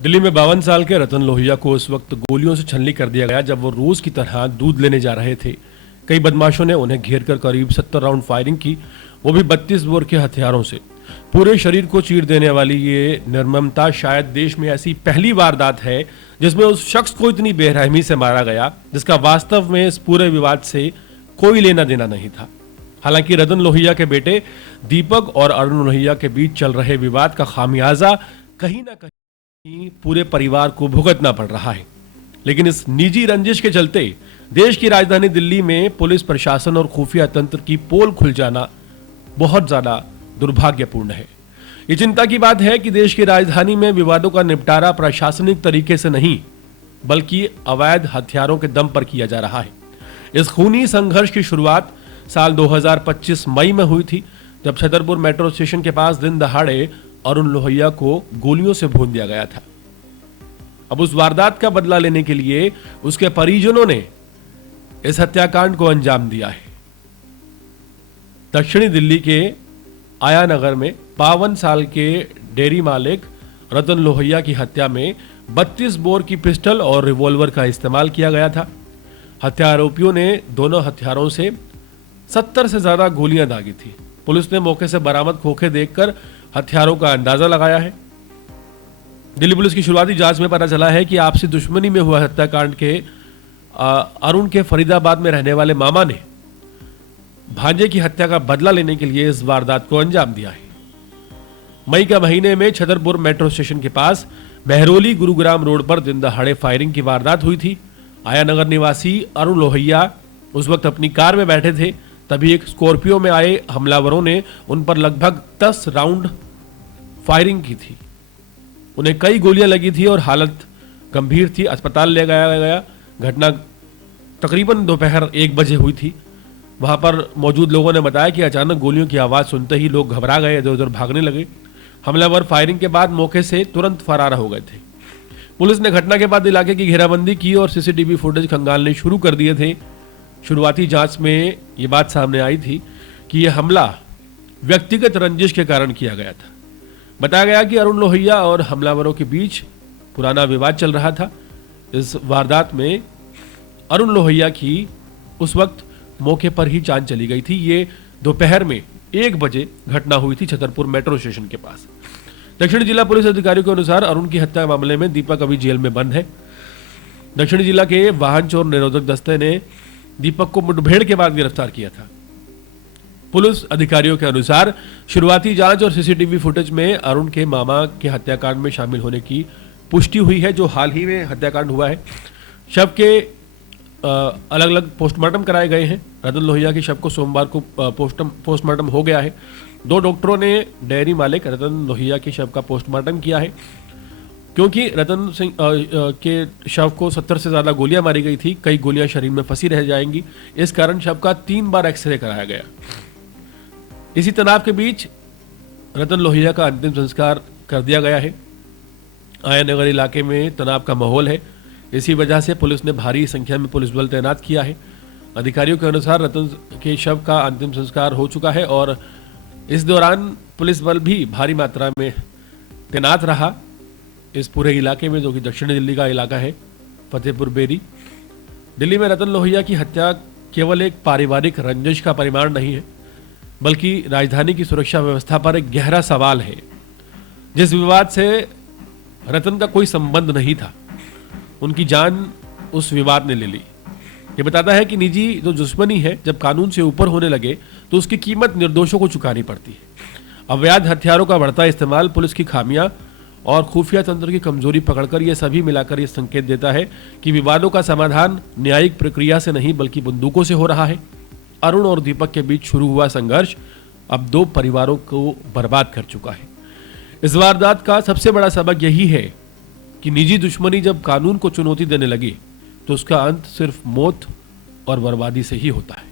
दिल्ली में 52 साल के रतन लोहिया को उस वक्त गोलियों से छलनी कर दिया गया जब वो रोज की तरह दूध लेने जा रहे थे। कई बदमाशों ने उन्हें घेर कर करीब 70 राउंड फायरिंग की, वो भी 32 बोर के हथियारों से। पूरे शरीर को चीर देने वाली ये निर्ममता शायद देश में ऐसी पहली वारदात है जिसमें उस शख्स को इतनी बेरहमी से मारा गया जिसका वास्तव में इस पूरे विवाद से कोई लेना देना नहीं था। हालांकि रतन लोहिया के बेटे दीपक और अरुण लोहिया के बीच चल रहे विवाद का खामियाजा कहीं ना कहीं पूरे परिवार को भुगतना पड़ रहा है। लेकिन इस निजी रंजिश के चलते देश की राजधानी दिल्ली में पुलिस प्रशासन और खुफिया तंत्र की पोल खुल जाना बहुत ज्यादा दुर्भाग्यपूर्ण है। ये चिंता की बात है कि देश की राजधानी में विवादों का निपटारा प्रशासनिक तरीके से नहीं बल्कि अवैध हथियारों के दम पर किया जा रहा है। इस खूनी संघर्ष की शुरुआत साल 2025 मई में हुई थी जब छतरपुर मेट्रो स्टेशन के पास दिन दहाड़े अरुण लोहिया को गोलियों से भून दिया गया था। अब उस वारदात का बदला लेने के लिए उसके परिजनों ने इस हत्याकांड को अंजाम दिया है। दक्षिणी दिल्ली के आया नगर में 52 साल के डेयरी मालिक रतन लोहिया की हत्या में 32 बोर की पिस्टल और रिवॉल्वर का इस्तेमाल किया गया था। हत्या आरोपियों ने दोनों हथियारों से 70 से ज्यादा गोलियां दागी थी। पुलिस ने मौके से बरामद खोखे देखकर हथियारों का अंदाजा लगाया है। दिल्ली पुलिस की शुरुआती जांच में पता चला है कि आपसी दुश्मनी में हुआ हत्याकांड के अरुण के फरीदाबाद में रहने वाले मामा ने भांजे की हत्या का बदला लेने के लिए इस वारदात को अंजाम दिया है। मई के महीने में छतरपुर मेट्रो स्टेशन के पास महरौली गुरुग्राम रोड पर दिन दहाड़े फायरिंग की वारदात हुई थी। आया नगर निवासी अरुण लोहिया उस वक्त अपनी कार में बैठे थे, तभी एक स्कॉर्पियो में आए हमलावरों ने उन पर लगभग 10 राउंड फायरिंग की थी। उन्हें कई गोलियां लगी थी और हालत गंभीर थी, अस्पताल ले जाया गया। घटना तकरीबन दोपहर 1 बजे हुई थी। वहां पर मौजूद लोगों ने बताया कि अचानक गोलियों की आवाज सुनते ही लोग घबरा गए, इधर उधर भागने लगे। हमलावर फायरिंग के बाद मौके से तुरंत फरार हो गए थे। पुलिस ने घटना के बाद इलाके की घेराबंदी की और सीसीटीवी फुटेज खंगालने शुरू कर दिए थे। शुरुआती जांच में ये बात सामने आई थी कि यह हमला व्यक्तिगत रंजिश के कारण किया गया था। बताया गया कि अरुण लोहिया और हमलावरों के बीच पुराना विवाद चल रहा था। इस वारदात में अरुण लोहिया की उस वक्त मौके पर ही जान चली गई थी। ये दोपहर में 1 बजे घटना हुई थी छतरपुर मेट्रो स्टेशन के पास। दक्षिणी जिला पुलिस अधिकारियों के अनुसार अरुण की हत्या मामले में दीपक अभी जेल में बंद है। दक्षिणी जिला के वाहन चोर निरोधक दस्ते ने दीपक को मुठभेड़ के बाद गिरफ्तार किया था। पुलिस अधिकारियों के अनुसार शुरुआती जांच और सीसीटीवी फुटेज में अरुण के मामा के हत्याकांड में शामिल होने की पुष्टि हुई है, जो हाल ही में हत्याकांड हुआ है। शव के अलग अलग पोस्टमार्टम कराए गए हैं। रतन लोहिया के शव को सोमवार को पोस्टमार्टम हो गया है। 2 डॉक्टरों ने डेयरी मालिक रतन लोहिया के शव का पोस्टमार्टम किया है। क्योंकि रतन सिंह के शव को 70 से ज़्यादा गोलियां मारी गई थी, कई गोलियां शरीर में फंसी रह जाएंगी, इस कारण शव का 3 बार एक्सरे कराया गया। इसी तनाव के बीच रतन लोहिया का अंतिम संस्कार कर दिया गया है। आया नगर इलाके में तनाव का माहौल है, इसी वजह से पुलिस ने भारी संख्या में पुलिस बल तैनात किया है। अधिकारियों के अनुसार रतन के शव का अंतिम संस्कार हो चुका है और इस दौरान पुलिस बल भी भारी मात्रा में तैनात रहा इस पूरे इलाके में, जो कि दक्षिणी दिल्ली का इलाका है, फतेहपुर बेरी। दिल्ली में रतन लोहिया की हत्या केवल एक पारिवारिक रंजिश का परिमाण नहीं है बल्कि राजधानी की सुरक्षा व्यवस्था पर एक गहरा सवाल है। जिस विवाद से रतन का कोई संबंध नहीं था, उनकी जान उस विवाद ने ले ली। ये बताता है कि निजी जो दुश्मनी है जब कानून से ऊपर होने लगे तो उसकी कीमत निर्दोषों को चुकानी पड़ती है। अवैध हथियारों का बढ़ता इस्तेमाल, पुलिस की खामियां और खुफिया तंत्र की कमजोरी पकड़कर ये सभी मिलाकर ये संकेत देता है कि विवादों का समाधान न्यायिक प्रक्रिया से नहीं बल्कि बंदूकों से हो रहा है। अरुण और दीपक के बीच शुरू हुआ संघर्ष अब 2 परिवारों को बर्बाद कर चुका है। इस वारदात का सबसे बड़ा सबक यही है कि निजी दुश्मनी जब कानून को चुनौती देने लगी तो उसका अंत सिर्फ मौत और बर्बादी से ही होता है।